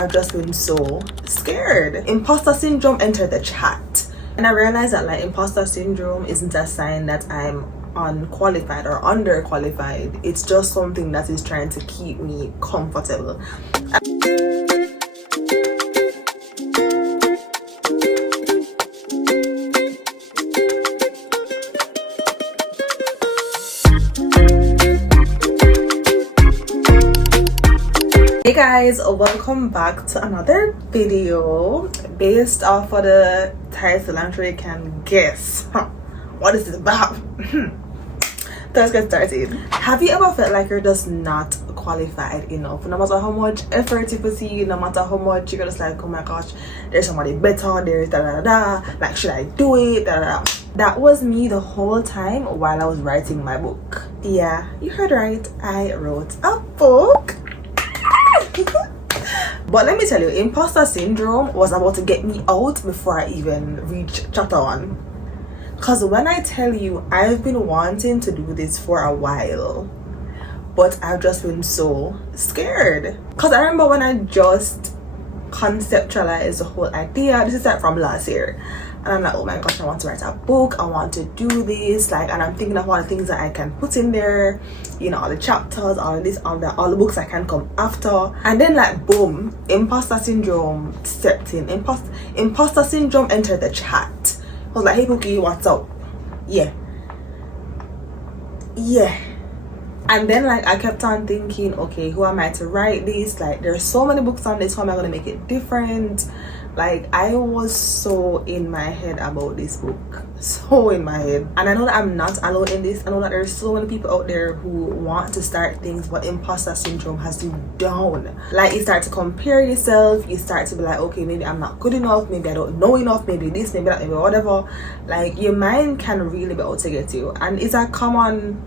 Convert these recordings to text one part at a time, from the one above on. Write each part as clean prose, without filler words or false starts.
I've just been so scared. Imposter syndrome entered the chat, and I realized that like imposter syndrome isn't a sign that I'm unqualified or underqualified. It's just something that is trying to keep me comfortable. Hey guys, welcome back to another video. Based off of the title, I'm sure you can guess what is it about. So let's get started. Have you ever felt like you're just not qualified enough? No matter how much effort you put in, no matter how much you're just like, oh my gosh, there's somebody better, there's da da da, like should I do it, da da da. That was me the whole time while I was writing my book. Yeah, you heard right, I wrote a book. But let me tell you, imposter syndrome was about to get me out before I even reached chapter 1. Because when I tell you, I've been wanting to do this for a while, but I've just been so scared. Because I remember when I just conceptualized the whole idea, this is like from last year, and I'm like, oh my gosh, I want to write a book, I want to do this, like, and I'm thinking of all the things that I can put in there, you know, all the chapters, all of this, all the books that can come after. And then like boom, imposter syndrome stepped in. Imposter syndrome entered the chat. I was like, hey Pookie, what's up? Yeah. And then like I kept on thinking, okay, who am I to write this? Like there's so many books on this, how am I gonna make it different? Like I was so in my head about this book, so in my head. And I know that I'm not alone in this. I know that there's so many people out there who want to start things, but imposter syndrome has you down. Like you start to compare yourself, you start to be like, okay, maybe I'm not good enough, maybe I don't know enough, maybe this, maybe that, maybe whatever. Like your mind can really be out to get you, and it's a common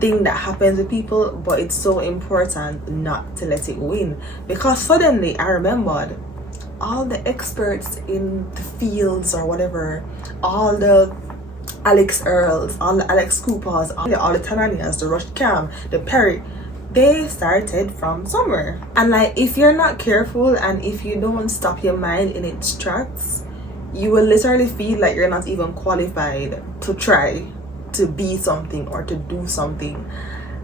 thing that happens with people, but it's so important not to let it win. Because suddenly I remembered all the experts in the fields or whatever, all the Alex Earls, all the Alex Coopers, all the Tananias, the Rush Cam, the Perry, they started from somewhere. And like if you're not careful and if you don't stop your mind in its tracks, you will literally feel like you're not even qualified to try to be something or to do something.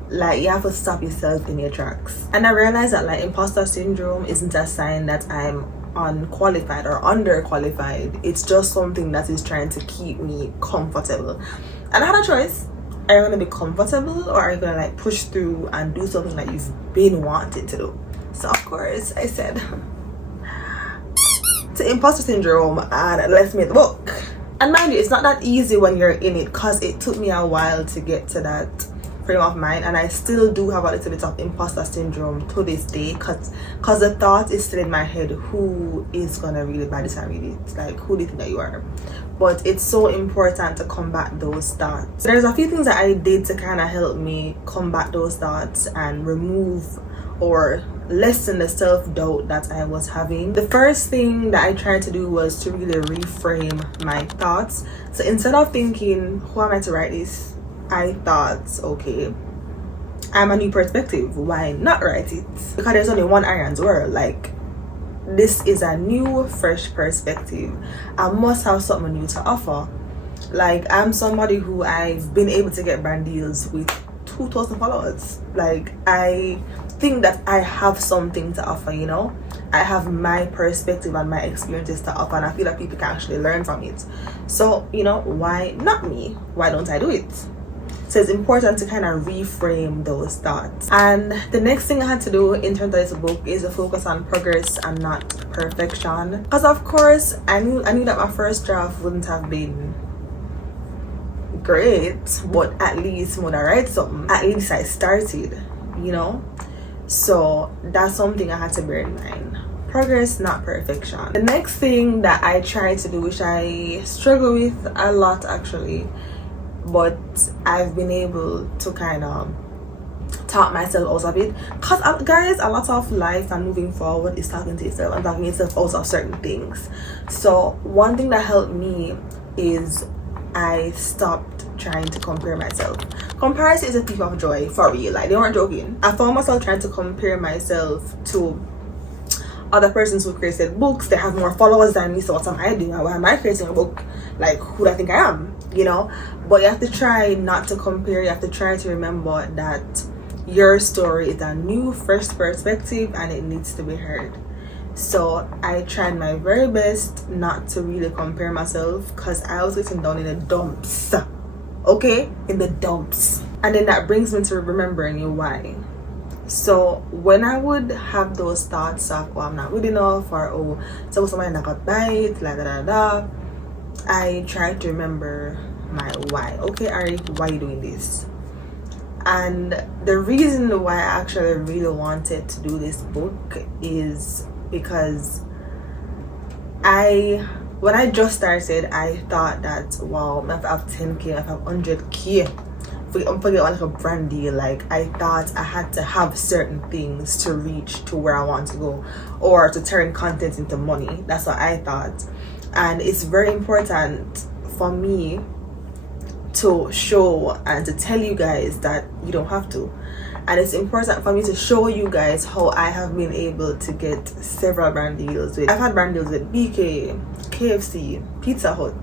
Like you have to stop yourself in your tracks. And I realized that like imposter syndrome isn't a sign that I'm unqualified or underqualified. It's just something that is trying to keep me comfortable. And I had a choice. Are you gonna be comfortable or are you gonna like push through and do something that you've been wanting to do? So of course I said to imposter syndrome and let's make the book. And mind you, it's not that easy when you're in it, because it took me a while to get to that frame of mind, and I still do have a little bit of imposter syndrome to this day, because the thought is still in my head, who is gonna read it by the time I read it? Like, who do you think that you are? But it's so important to combat those thoughts. There's a few things that I did to kind of help me combat those thoughts and remove or lessen the self-doubt that I was having. The first thing that I tried to do was to really reframe my thoughts. So instead of thinking, who am I to write this? I thought, okay, I'm a new perspective, why not write it? Because there's only one Iron's world. Like, this is a new, fresh perspective. I must have something new to offer. Like, I'm somebody who I've been able to get brand deals with 2,000 followers. Like, I think that I have something to offer, you know? I have my perspective and my experiences to offer, and I feel like people can actually learn from it. So, you know, why not me? Why don't I do it? So it's important to kind of reframe those thoughts. And the next thing I had to do in terms of this book is to focus on progress and not perfection. Because of course, I knew that my first draft wouldn't have been great, but at least when I write something, at least I started, you know? So that's something I had to bear in mind. Progress, not perfection. The next thing that I tried to do, which I struggle with a lot actually, but I've been able to kind of talk myself out of it, because guys, a lot of life and moving forward is talking to yourself and talking yourself out of certain things. So one thing that helped me is I stopped trying to compare myself. Comparison is a thief of joy, for real. Like, they weren't joking. I found myself trying to compare myself to other persons who created books, they have more followers than me, so what am I doing? Why am I creating a book? Like, who do I think I am? You know? But you have to try not to compare. You have to try to remember that your story is a new, fresh perspective and it needs to be heard. So I tried my very best not to really compare myself, because I was getting down in the dumps. Okay? In the dumps. And then that brings me to remembering your why. So when I would have those thoughts of, oh, I'm not good enough, or oh, so somebody not got bite, la da da da, I try to remember my why. Okay, Ari, why are you doing this? And the reason why I actually really wanted to do this book is because when I just started, I thought that, wow, if I have 10k, if I have 100k, forget like a brand deal. Like, I thought I had to have certain things to reach to where I want to go, or to turn content into money. That's what I thought. And it's very important for me to show and to tell you guys that you don't have to. And it's important for me to show you guys how I have been able to get several brand deals with. I've had brand deals with BK, KFC, Pizza Hut,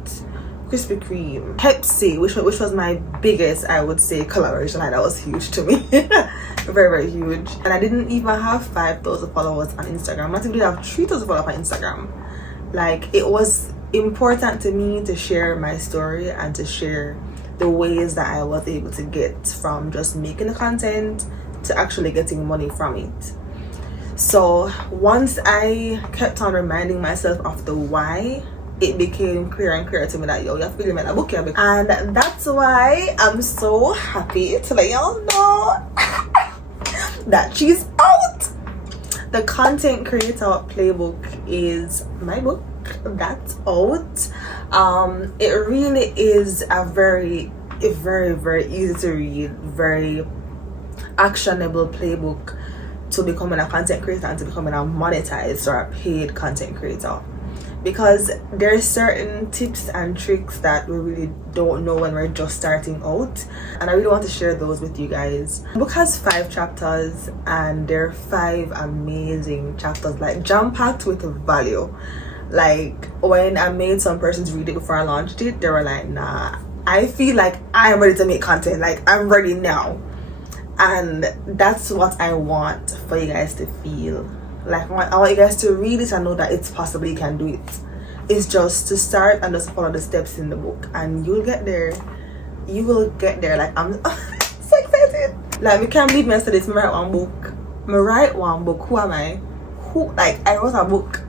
Krispy Kreme, Pepsi, which was my biggest, I would say, collaboration. Like, that was huge to me. Very, very huge. And I didn't even have 5,000 followers on Instagram. I didn't have 3,000 followers on Instagram. Like, it was important to me to share my story and to share the ways that I was able to get from just making the content to actually getting money from it. So once I kept on reminding myself of the why, it became clearer and clearer to me that, yo, you have to really make a book here. And that's why I'm so happy to let y'all know that she's out. The Content Creator Playbook is my book. That's out. It really is a very easy to read, very actionable playbook to becoming a content creator and to becoming a monetized or a paid content creator. Because there's certain tips and tricks that we really don't know when we're just starting out, and I really want to share those with you guys. The book has 5 chapters, and they're 5 amazing chapters, like jam-packed with value. Like, when I made some persons read it before I launched it, they were like, nah, I feel like I'm ready to make content. Like, I'm ready now. And that's what I want for you guys to feel. Like, I want you guys to read it and know that it's possible, you can do it. It's just to start and just follow the steps in the book, and you'll get there. You will get there. Like, I'm so excited. Like, we can't believe me. I said this. I write one book. I write one book. Who am I? I wrote a book.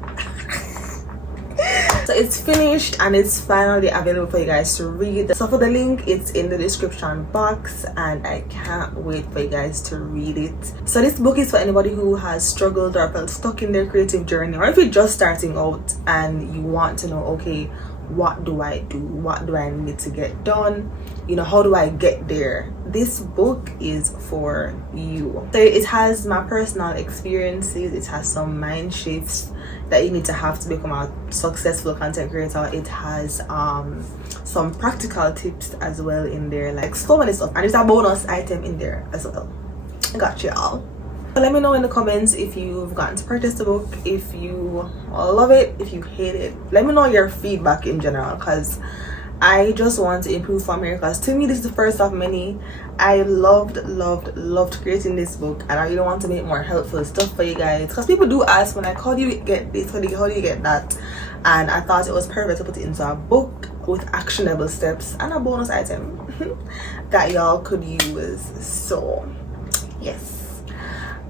So it's finished and it's finally available for you guys to read. So for the link, it's in the description box, and I can't wait for you guys to read it. So this book is for anybody who has struggled or felt stuck in their creative journey, or if you're just starting out and you want to know, okay, what do I do? What do I need to get done? You know, how do I get there? This book is for you. So it has my personal experiences, it has some mind shifts that you need to have to become a successful content creator. It has some practical tips as well in there, like so many stuff, and there's a bonus item in there as well. I got you all. So let me know in the comments if you've gotten to purchase the book, if you love it, if you hate it. Let me know your feedback in general, because I just want to improve from here, because to me this is the first of many. I loved creating this book, and I really want to make more helpful stuff for you guys, because people do ask when, like, how do you get this, how do you get that, and I thought it was perfect to put it into a book with actionable steps and a bonus item that y'all could use. So yes,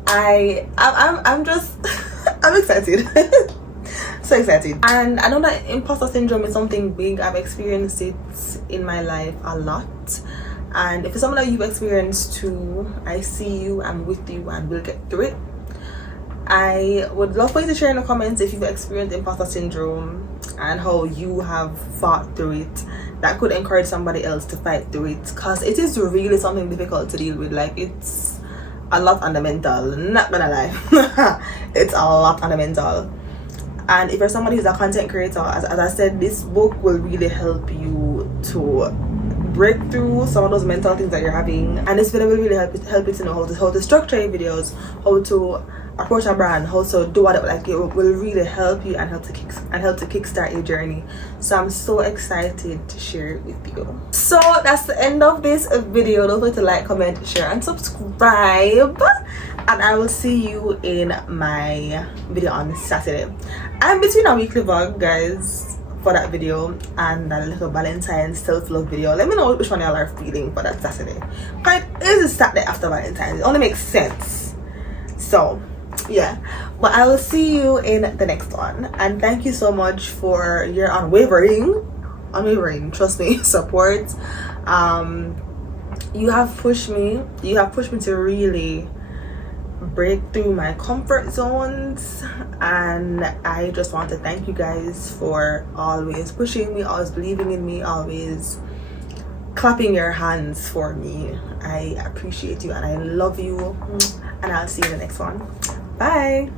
I'm just I'm excited. So excited. And I know that imposter syndrome is something big. I've experienced it in my life a lot, and if it's something that you've experienced too, I see you, I'm with you, and we'll get through it. I would love for you to share in the comments if you've experienced imposter syndrome and how you have fought through it. That could encourage somebody else to fight through it, because it is really something difficult to deal with. Like, it's a lot on the mental, not gonna lie. It's a lot on the mental. And if you're somebody who's a content creator, as I said, this book will really help you to break through some of those mental things that you're having. And this video will really help you to know how to structure your videos, how to approach a brand, how to do whatever, like it will really help you and help to kickstart your journey. So I'm so excited to share it with you. So that's the end of this video. Don't forget to like, comment, share and subscribe, and I will see you in my video on Saturday. I'm between a weekly vlog, guys, for that video and that little Valentine's self-love video. Let me know which one y'all are feeling for that Saturday. But it is a Saturday after Valentine's. It only makes sense. So yeah, but I will see you in the next one, and thank you so much for your unwavering, trust me, support. You have pushed me to really break through my comfort zones, and I just want to thank you guys for always pushing me, always believing in me, always clapping your hands for me. I appreciate you and I love you, and I'll see you in the next one. Bye.